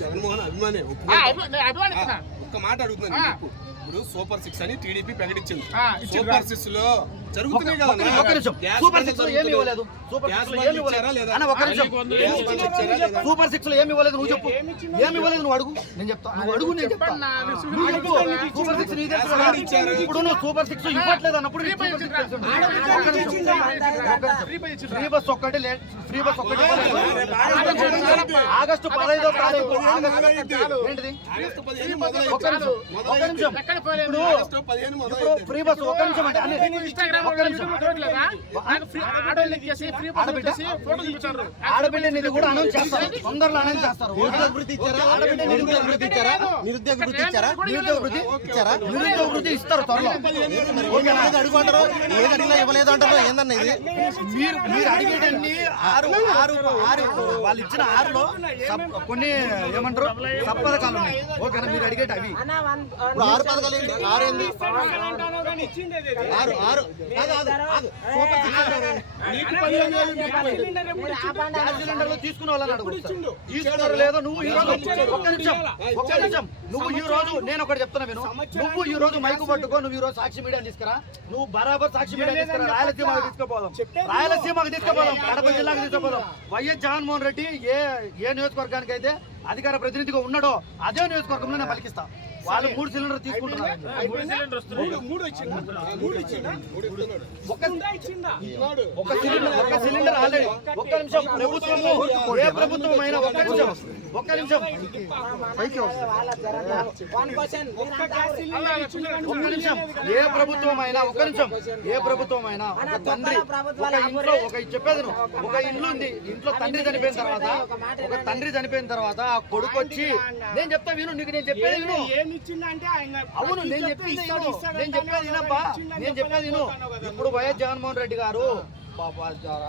జగన్మోహన్ అభిమాని ఒక్క మాట అడుగుతున్నాను. ఇప్పుడు సూపర్ 6 అని టీడీపీ ప్రకటించింది. సూపర్ 6 లో జరుగుతున్నాయి కదా. సూపర్ 6 లో ఏమి ఇవ్వలేదు. సూపర్ 6 లో ఏమి ఇవ్వలేదు అన్న. ఒక్క నిమిషం. సూపర్ 6 లో ఏమి ఇవ్వలేదు నువ్వు చెప్పు. ఏమి ఇవ్వలేదు నువ్వు అడుగు, నేను చెప్తా. నువ్వు అడుగు, నేను చెప్తా. సూపర్ 6 నీ తెలుసు. ఇప్పుడు నువ్వు సూపర్ 6 ఇవ్వట్లేదు అన్నప్పుడు ఫ్రీ బస్ ఒక్కటి ఫ్రీ బస్ ఒక్కటి ఆగస్టు 15వ తారీఖు ఏంటిది? ఒక్క నిమిషం. ఫ్రీ బస్ ఒక్క నిమిషం అంటే ఆడబిడ్డ నిధి కూడా అనౌన్స్ చేస్తారు, తొందరలో అనౌన్స్ చేస్తారు. నిరుద్యోగ వృత్తి ఇచ్చారా? నిరుద్యోగ వృత్తి ఇచ్చారా? నిరుద్యోగ వృత్తి ఇచ్చారా? నిరుద్యోగ వృత్తి ఇచ్చారా? నిరుద్యోగ వృత్తి ఇస్తారు త్వరలో. అడుగుంటారు, ఏది అడిగినా ఇవ్వలేదు అంటారు. ఏందన్న ఇది? మీరు అడిగేటన్ని ఆరు వాళ్ళు ఇచ్చిన 6లో కొన్ని ఏమంటారు సబ్ పథకాలు ఉన్నాయి. ఓకేనా? మీరు అడిగేటి అవి 6 పథకాలు ఏంటి? 6 ఏంది? 6 సిలిండర్లు తీసుకున్న వాళ్ళని అడుగు. తీసుకున్నారు లేదో నువ్వు ఈ రోజు ఒక్క నిమిషం నువ్వు ఈ రోజు నేను ఒకటి చెప్తున్నా విను. నువ్వు ఈ రోజు మైకు పట్టుకో. నువ్వు ఈ రోజు సాక్షి మీడియా తీసుకురా. నువ్వు బరాబర్ సాక్షి మీడియా తీసుకురా. రాయలసీమకు తీసుకుపోదాం, కడప జిల్లాకు తీసుకుపోదాం. వైఎస్ జగన్మోహన్ రెడ్డి ఏ నియోజకవర్గానికి అయితే అధికార ప్రతినిధిగా ఉన్నాడో అదే నియోజకవర్గంలో నేను పలికిస్తా. వాళ్ళు 3 సిలిండర్ తీసుకుంటున్నారు. ఒక సిలిండర్ ఆల్రెడీ. ఒక్క నిమిషం. ప్రభుత్వము ఏ ప్రభుత్వమైనా ఒక్క నిమిషం ఏ ప్రభుత్వమైనా ఒక తండ్రి ఒక ఇంట్లో చెప్పేది ఒక ఇల్లు ఉంది. ఇంట్లో తండ్రి చనిపోయిన తర్వాత ఆ కొడుకు వచ్చి నేను చెప్తా విను, నీకు నేను చెప్పేది విను. అవును, నేను చెప్పేది వినప్పా. ఇప్పుడు వైఎస్ జగన్మోహన్ రెడ్డి గారు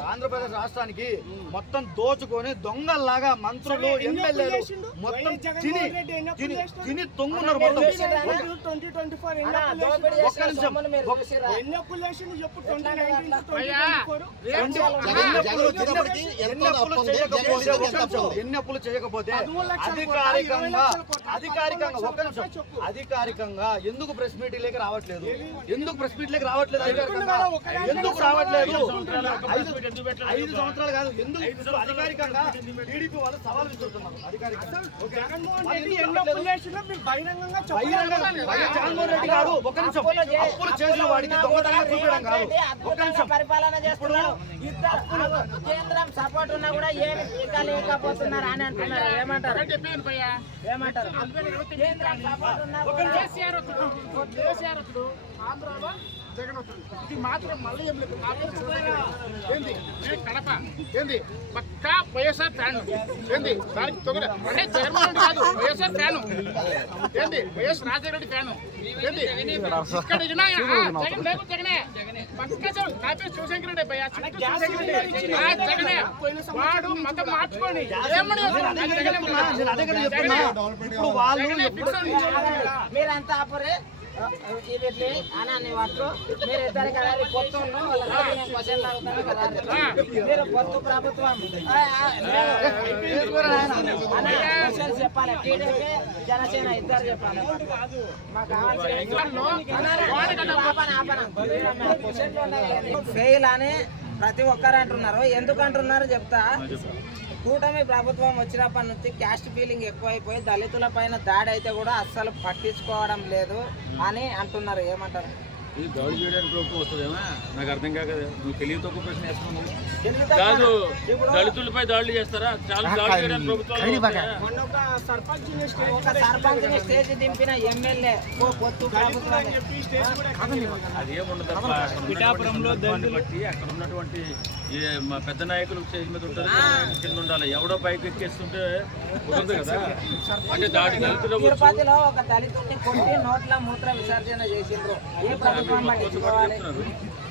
ఆంధ్రప్రదేశ్ రాష్ట్రానికి మొత్తం దోచుకొని దొంగల్లాగా మంత్రులు ఎమ్మెల్యేలు మొత్తం తిని తొంగున్నారు. మొత్తం ఎన్ని అప్పులు చేయకపోతే అధికారికంగా ఎందుకు ప్రెస్ మీటింగ్ రావట్లేదు? ఎందుకు రావట్లేదు? 5 సంవత్సరాలు కాదు, ఎందుకు అధికారికంగా టీడీపీ వాళ్ళు సవాల్ విసురుతున్నారు. జగన్మోహన్ రెడ్డి గారు ఒక నిమిషం అప్పులు చేసిన వాడికి దొంగతనంగా చూపించడం కాదు. ఒక నిమిషం. పరిపాలన చేస్తున్నారు. కేంద్రం సపోర్ట్ ఉన్నా కూడా ఏమి లేకపోతున్నారు అని అంటున్నారు. ఏమంటారు? కేంద్రం సపోర్ట్ ఉన్నా ఆంధ్రాలో జగన్ ఇది మాత్రం మళ్ళీ ఏంది కడప ఏంది పక్కా వైఎస్ఆర్ ఫ్యాన్ ఏంది దానికి తొగడ అంటే జగన్మోహన్ కాదు వైఎస్ఆర్ ఫ్యాన్ ఏంది వైఎస్ రాజారెడ్డి ఫ్యాన్ ఏంది ఇక్కడ జగనే పక్కా కాపీ శివశంకర్ రెడ్డి భయ్యా జగనే వాడు మతం మార్చుకోండి మీరంతా ఆపరే ఇది అనా వాటిలో మీరు ఇద్దరు కదా పొత్తు మీరు పొత్తు ప్రభుత్వం చెప్పాలి. టీడీపీ జనసేన ఇద్దరు చెప్పాలి. మాకు ఫెయిల్ అని ప్రతి ఒక్కరు అంటున్నారు. ఎందుకు అంటున్నారు చెప్తా. కూటమి ప్రభుత్వం వచ్చినప్పటి నుంచి క్యాస్ట్ ఫీలింగ్ ఎక్కువైపోయి దళితుల పైన దాడి అయితే కూడా అస్సలు పట్టించుకోవడం లేదు అని అంటున్నారు. ఏమంటారు? ఇది దాడి చేయడానికి ప్రభుత్వం వస్తుందేమా? నాకు అర్థం కాదు. నువ్వు తెలివి తక్కువ ప్రశ్న వేస్తున్నావు కాదు. దళితులపై దాడులు చేస్తారా? చాలా దాడి చేయడానికి ప్రభుత్వం. సర్పంచ్ స్టేజ్ దింపిన ఎమ్మెల్యే పొత్తు ప్రభుత్వం అదేముండదు. పిఠాపురంలో దాన్ని బట్టి అక్కడ ఉన్నటువంటి పెద్ద నాయకులు స్టేజ్ మీద ఉంటారు, కింద ఉండాలి. ఎవడో పైకి ఎక్కేస్తుంటే కుదరదు కదా. అంటే దాడి తిరుపతిలో ఒక దళితుడిని కొట్టి నోట్ల మూత్ర విసర్జన చేసిండ్రు. ఏ ప్రభుత్వం పట్టించుకోవాలి?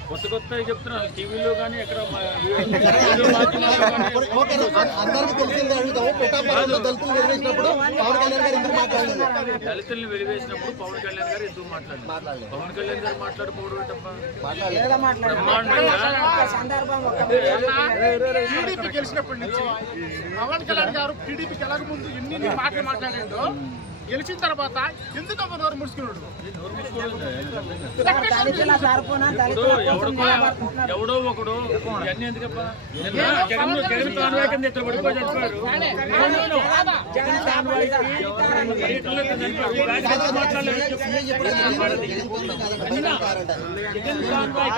కొత్త చెప్తున్నారు టీవీలో కానీ ఎక్కడ మాధ్యమాల్లో కానీ అందరికీ తెలిసిందే అడుగుతాము. పిఠాపురంలో దళితులు నిర్వహించినప్పుడు పవన్ కళ్యాణ్ గారు ఎందుకు మాట్లాడలేదు? దళితుల్ని వెలివేసినప్పుడు పవన్ కళ్యాణ్ గారు ఎందుకు మాట్లాడారు? పవన్ కళ్యాణ్ గారు మాట్లాడకపోవడం ఏంటప్ప? ఏదో మాట్లాడారు. బ్రహ్మాండంగా సందర్భం ఒక టీడీపీ గెలిచినప్పటి నుంచి పవన్ కళ్యాణ్ గారు టీడీపీకి ఎలాగ ముందు ఎన్ని మాటలు మాట్లాడాడో గెలిచిన తర్వాత ఎందుకు అమ్మ నోరు ముడుచుకున్నాడు? దళితుల తరపున ఇప్పుడు ఎవడో ఒకడు ఇవన్నీ ఎందుకప్ప? నిన్న జగన్ కాన్వాయ్ ఎట్లా పడిపోయి చచ్చిపోయాడు. జగన్ కాన్వాయ్ పర్యటనలో ఇతను చనిపోయాడు. ఈ బ్యాగ్ గురించి మాట్లాడలేదు. జగన్ కాన్వాయ్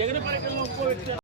జగన్ పర్యటనలో ఒక్కో వ్యక్తి